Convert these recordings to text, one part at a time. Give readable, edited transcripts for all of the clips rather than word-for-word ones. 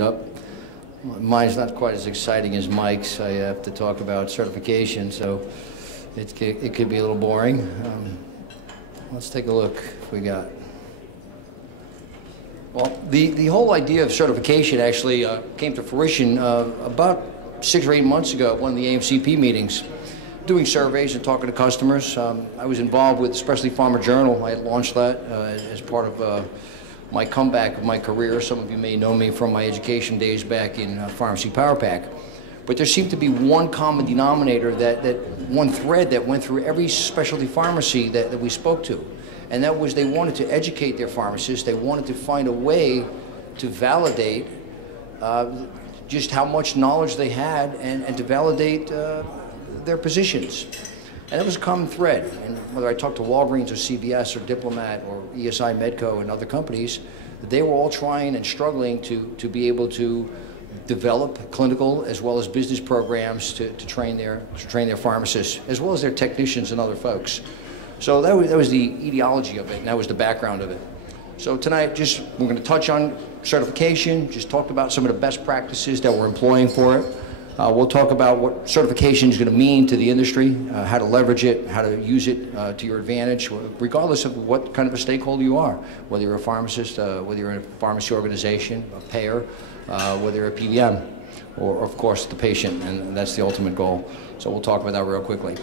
Up. Mine's not quite as exciting as Mike's. I have to talk about certification, so it could be a little boring. Let's take a look if we got. Well, the whole idea of certification actually came to fruition about 6 or 8 months ago at one of the AMCP meetings, doing surveys and talking to customers. I was involved with Specialty Pharma Journal. I had launched that as part of my comeback of my career. Some of you may know me from my education days back in Pharmacy Power Pack. But there seemed to be one common denominator, one thread that went through every specialty pharmacy that we spoke to. And that was they wanted to educate their pharmacists. They wanted to find a way to validate just how much knowledge they had and to validate their positions. And that was a common thread. And whether I talked to Walgreens or CVS or Diplomat or ESI Medco and other companies, they were all trying and struggling to be able to develop clinical as well as business programs to train their pharmacists, as well as their technicians and other folks. So that was the ideology of it, and that was the background of it. So tonight, we're going to touch on certification, just talk about some of the best practices that we're employing for it. We'll talk about what certification is going to mean to the industry, how to leverage it, how to use it to your advantage, regardless of what kind of a stakeholder you are, whether you're a pharmacist, whether you're in a pharmacy organization, a payer, whether you're a PBM, or of course the patient, and that's the ultimate goal. So we'll talk about that real quickly.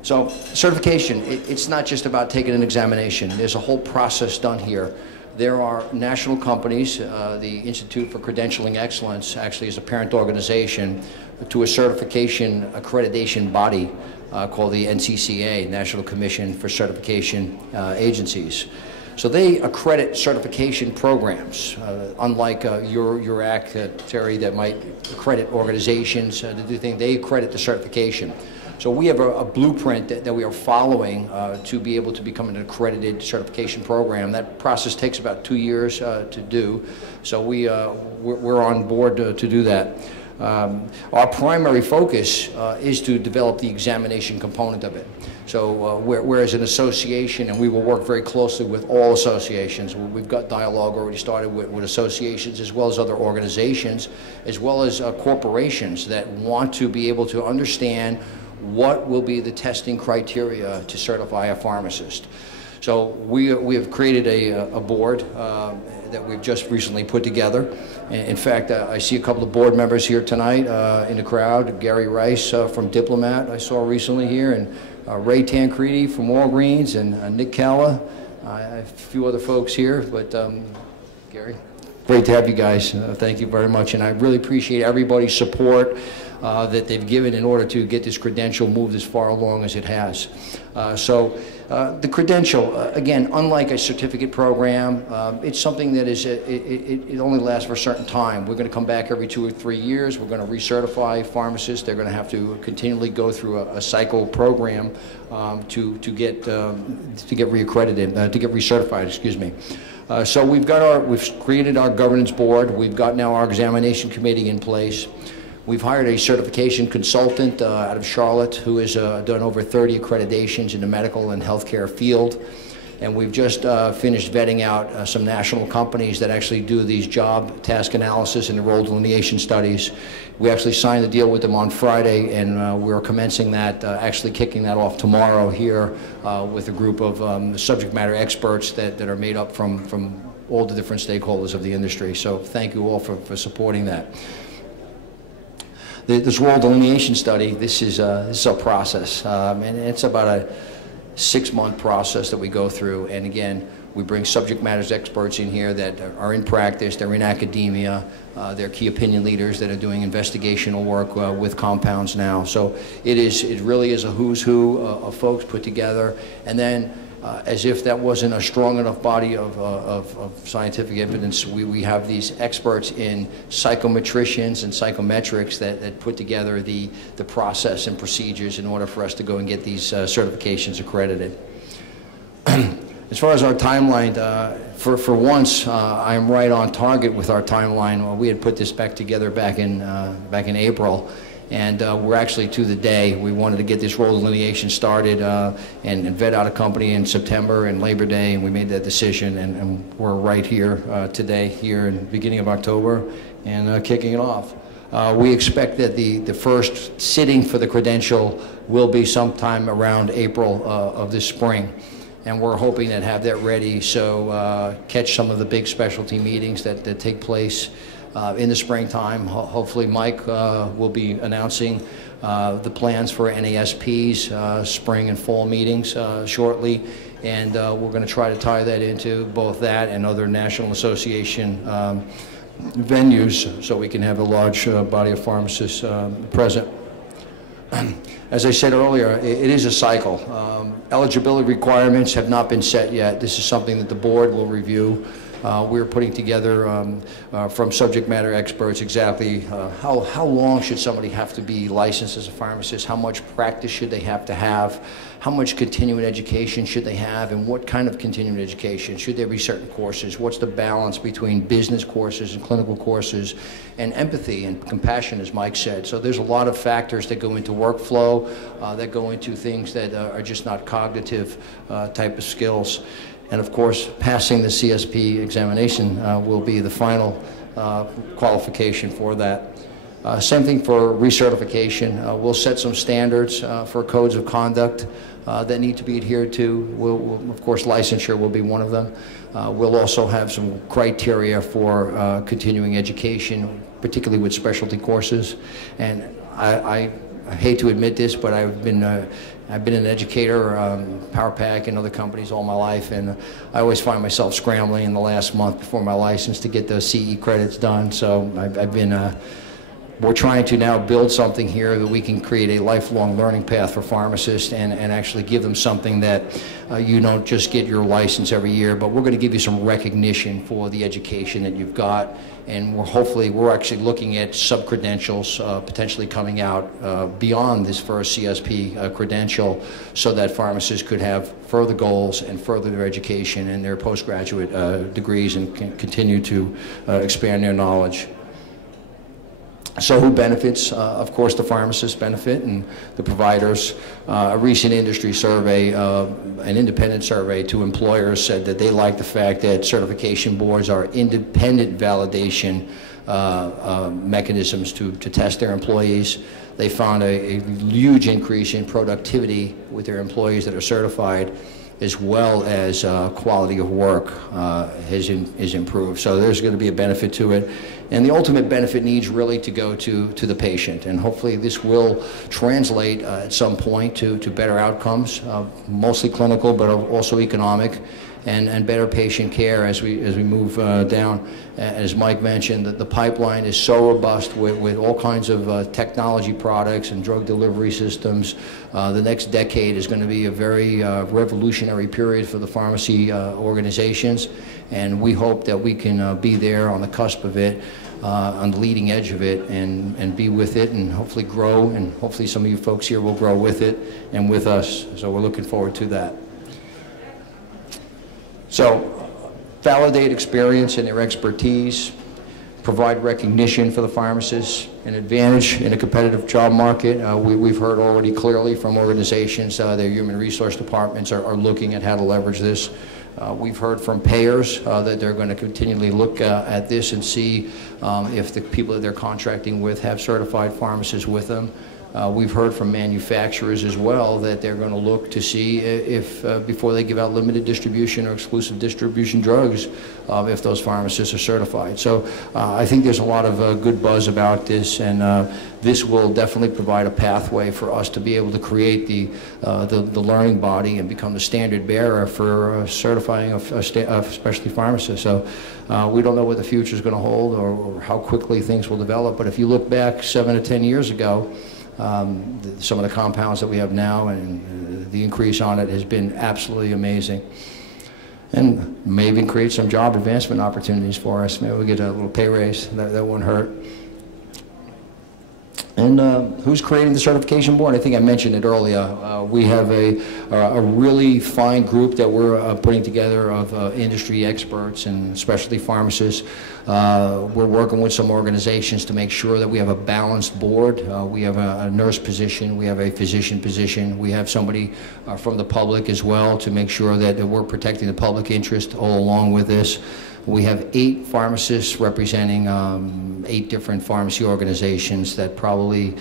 So certification, it's not just about taking an examination. There's a whole process done here. There are national companies, the Institute for Credentialing Excellence actually is a parent organization to a certification accreditation body called the NCCA, National Commission for Certification Agencies. So they accredit certification programs, unlike your act, Terry, that might accredit organizations to do things. They accredit the certification. So we have a blueprint that we are following to be able to become an accredited certification program. That process takes about 2 years to do. So we're on board to do that. Our primary focus is to develop the examination component of it. So whereas an association, and we will work very closely with all associations, we've got dialogue already started with associations as well as other organizations, as well as corporations that want to be able to understand what will be the testing criteria to certify a pharmacist. So we have created a board that we've just recently put together. In fact, I see a couple of board members here tonight in the crowd. Gary Rice from Diplomat I saw recently here, and Ray Tancredi from Walgreens, and Nick Calla. A few other folks here, but Gary, great to have you guys. Thank you very much, and I really appreciate everybody's support that they've given in order to get this credential moved as far along as it has. The credential, again, unlike a certificate program, it's something that is, it only lasts for a certain time. We're going to come back every 2 or 3 years. We're going to recertify pharmacists. They're going to have to continually go through a cycle program to get reaccredited, to get recertified, excuse me. So we've created our governance board. We've got now our examination committee in place. We've hired a certification consultant out of Charlotte who has done over 30 accreditations in the medical and healthcare field. And we've just finished vetting out some national companies that actually do these job task analysis and enrolled delineation studies. We actually signed the deal with them on Friday, and we're commencing that, actually kicking that off tomorrow here with a group of subject matter experts that are made up from all the different stakeholders of the industry. So thank you all for supporting that. This role delineation study, this is a process, and it's about a 6-month process that we go through. And again, we bring subject matter experts in here that are in practice, they're in academia, they're key opinion leaders that are doing investigational work with compounds now. So it really is a who's who of folks put together. And then as if that wasn't a strong enough body of scientific evidence, we have these experts in psychometricians and psychometrics that put together the process and procedures in order for us to go and get these certifications accredited. As far as our timeline, for once, I'm right on target with our timeline. Well, we had put this back together back in April. And we're actually to the day. We wanted to get this role delineation started and vet out a company in September and Labor Day, and we made that decision, and we're right here today, here in the beginning of October, and kicking it off. We expect that the first sitting for the credential will be sometime around April of this spring. And we're hoping to have that ready, so catch some of the big specialty meetings that take place in the springtime. Hopefully Mike will be announcing the plans for NASP's spring and fall meetings shortly, and we're going to try to tie that into both that and other National Association venues so we can have a large body of pharmacists present. As I said earlier, it is a cycle. Eligibility requirements have not been set yet. This is something that the board will review. We're putting together from subject matter experts exactly how long should somebody have to be licensed as a pharmacist, how much practice should they have to have, how much continuing education should they have, and what kind of continuing education. Should there be certain courses? What's the balance between business courses and clinical courses, and empathy and compassion, as Mike said. So there's a lot of factors that go into workflow, that go into things that are just not cognitive type of skills. And of course, passing the CSP examination will be the final qualification for that. Same thing for recertification. We'll set some standards for codes of conduct that need to be adhered to. Of course, licensure will be one of them. We'll also have some criteria for continuing education, particularly with specialty courses. And I hate to admit this, but I've been an educator, PowerPack and other companies all my life, and I always find myself scrambling in the last month before my license to get the CE credits done. So we're trying to now build something here that we can create a lifelong learning path for pharmacists and actually give them something that you don't just get your license every year, but we're going to give you some recognition for the education that you've got. And we're actually looking at sub-credentials potentially coming out beyond this first CSP credential, so that pharmacists could have further goals and further their education and their postgraduate degrees and can continue to expand their knowledge. So who benefits? Of course, the pharmacists benefit and the providers. A recent industry survey, an independent survey to employers, said that they like the fact that certification boards are independent validation mechanisms to test their employees. They found a huge increase in productivity with their employees that are certified, as well as quality of work is improved. So there's going to be a benefit to it. And the ultimate benefit needs really to go to the patient. And hopefully this will translate at some point to better outcomes, mostly clinical, but also economic, and better patient care as we move down. As Mike mentioned, the pipeline is so robust with all kinds of technology products and drug delivery systems. The next decade is going to be a very revolutionary period for the pharmacy organizations, and we hope that we can be there on the cusp of it, on the leading edge of it, and be with it, and hopefully grow, and hopefully some of you folks here will grow with it and with us. So we're looking forward to that. So, validate experience and their expertise, provide recognition for the pharmacists, an advantage in a competitive job market. We've heard already clearly from organizations, their human resource departments are looking at how to leverage this. We've heard from payers that they're going to continually look at this and see if the people that they're contracting with have certified pharmacists with them. We've heard from manufacturers as well that they're going to look to see if, before they give out limited distribution or exclusive distribution drugs, if those pharmacists are certified. So I think there's a lot of good buzz about this, and this will definitely provide a pathway for us to be able to create the learning body and become the standard bearer for certifying a specialty pharmacist. So we don't know what the future is going to hold or how quickly things will develop, but if you look back 7 to 10 years ago, some of the compounds that we have now and the increase on it has been absolutely amazing. And may even create some job advancement opportunities for us. Maybe we get a little pay raise, that won't hurt. And who's creating the certification board? I think I mentioned it earlier. We have a really fine group that we're putting together of industry experts and specialty pharmacists. We're working with some organizations to make sure that we have a balanced board. We have a nurse position, we have a physician position, we have somebody from the public as well to make sure that we're protecting the public interest all along with this. We have 8 pharmacists representing 8 different pharmacy organizations that probably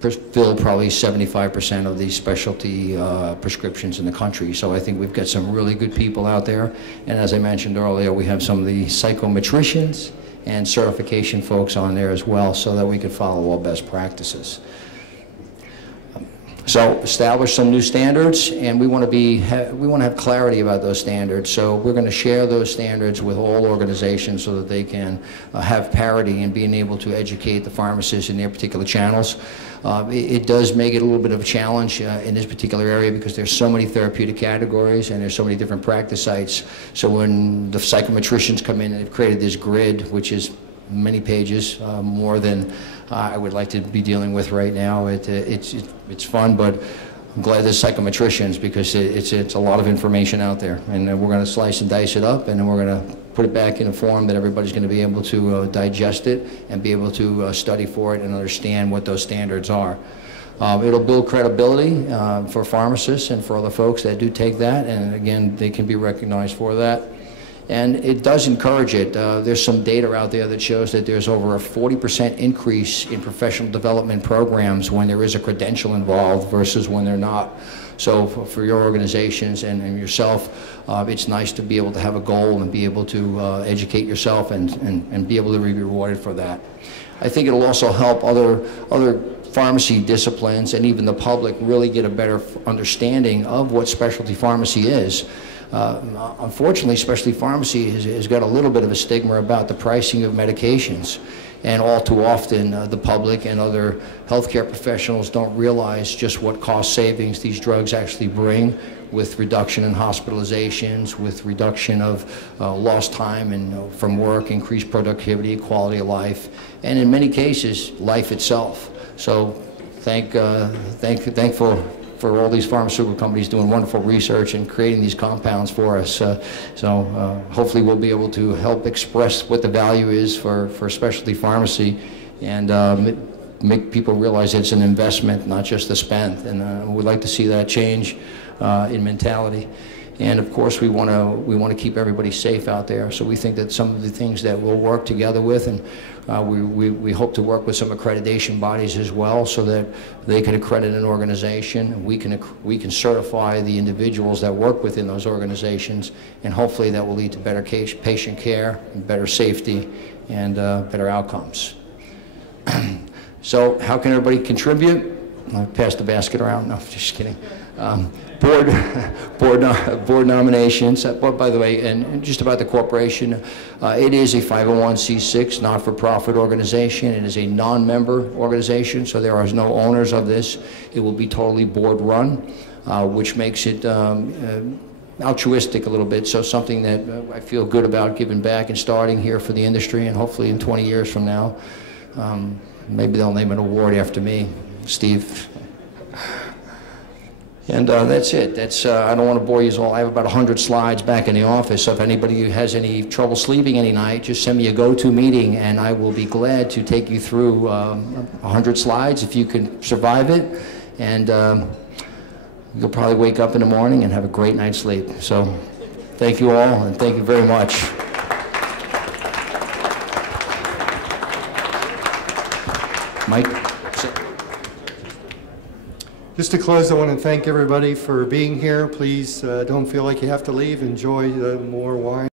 fill probably 75% of these specialty prescriptions in the country. So I think we've got some really good people out there. And as I mentioned earlier, we have some of the psychometricians and certification folks on there as well, so that we can follow all best practices. So establish some new standards, and we want to have clarity about those standards. So we're going to share those standards with all organizations so that they can have parity in being able to educate the pharmacists in their particular channels. It does make it a little bit of a challenge in this particular area because there's so many therapeutic categories and there's so many different practice sites. So when the psychometricians come in and they've created this grid, which is many pages, more than I would like to be dealing with right now. It's fun, but I'm glad there's psychometricians because it's a lot of information out there, and we're going to slice and dice it up, and then we're going to put it back in a form that everybody's going to be able to digest it and be able to study for it and understand what those standards are. It'll build credibility for pharmacists and for other folks that do take that, and again, they can be recognized for that. And it does encourage it. There's some data out there that shows that there's over a 40% increase in professional development programs when there is a credential involved versus when they're not. So for your organizations and yourself, it's nice to be able to have a goal and be able to educate yourself and be able to be rewarded for that. I think it'll also help other pharmacy disciplines and even the public really get a better understanding of what specialty pharmacy is. Unfortunately, specialty pharmacy has got a little bit of a stigma about the pricing of medications, and all too often the public and other healthcare professionals don't realize just what cost savings these drugs actually bring, with reduction in hospitalizations, with reduction of lost time and from work, increased productivity, quality of life, and in many cases, life itself. So thankful for all these pharmaceutical companies doing wonderful research and creating these compounds for us. Hopefully we'll be able to help express what the value is for specialty pharmacy and make people realize it's an investment, not just a spend. And we'd like to see that change in mentality. And of course, we want to keep everybody safe out there. So we think that some of the things that we'll work together with, and we hope to work with some accreditation bodies as well, so that they can accredit an organization. We can certify the individuals that work within those organizations, and hopefully that will lead to better patient care, and better safety, and better outcomes. So how can everybody contribute? I'll pass the basket around. No, just kidding. Board nominations. By the way, and just about the corporation, it is a 501c6 not-for-profit organization. It is a non-member organization, so there are no owners of this. It will be totally board-run, which makes it altruistic a little bit, so something that I feel good about giving back and starting here for the industry, and hopefully in 20 years from now, maybe they'll name an award after me, Steve. And that's it. I don't want to bore you all. I have about 100 slides back in the office, so if anybody has any trouble sleeping any night, just send me a go-to meeting, and I will be glad to take you through 100 slides if you can survive it. And you'll probably wake up in the morning and have a great night's sleep. So thank you all, and thank you very much. Mike? Just to close, I want to thank everybody for being here. Please don't feel like you have to leave. Enjoy more wine.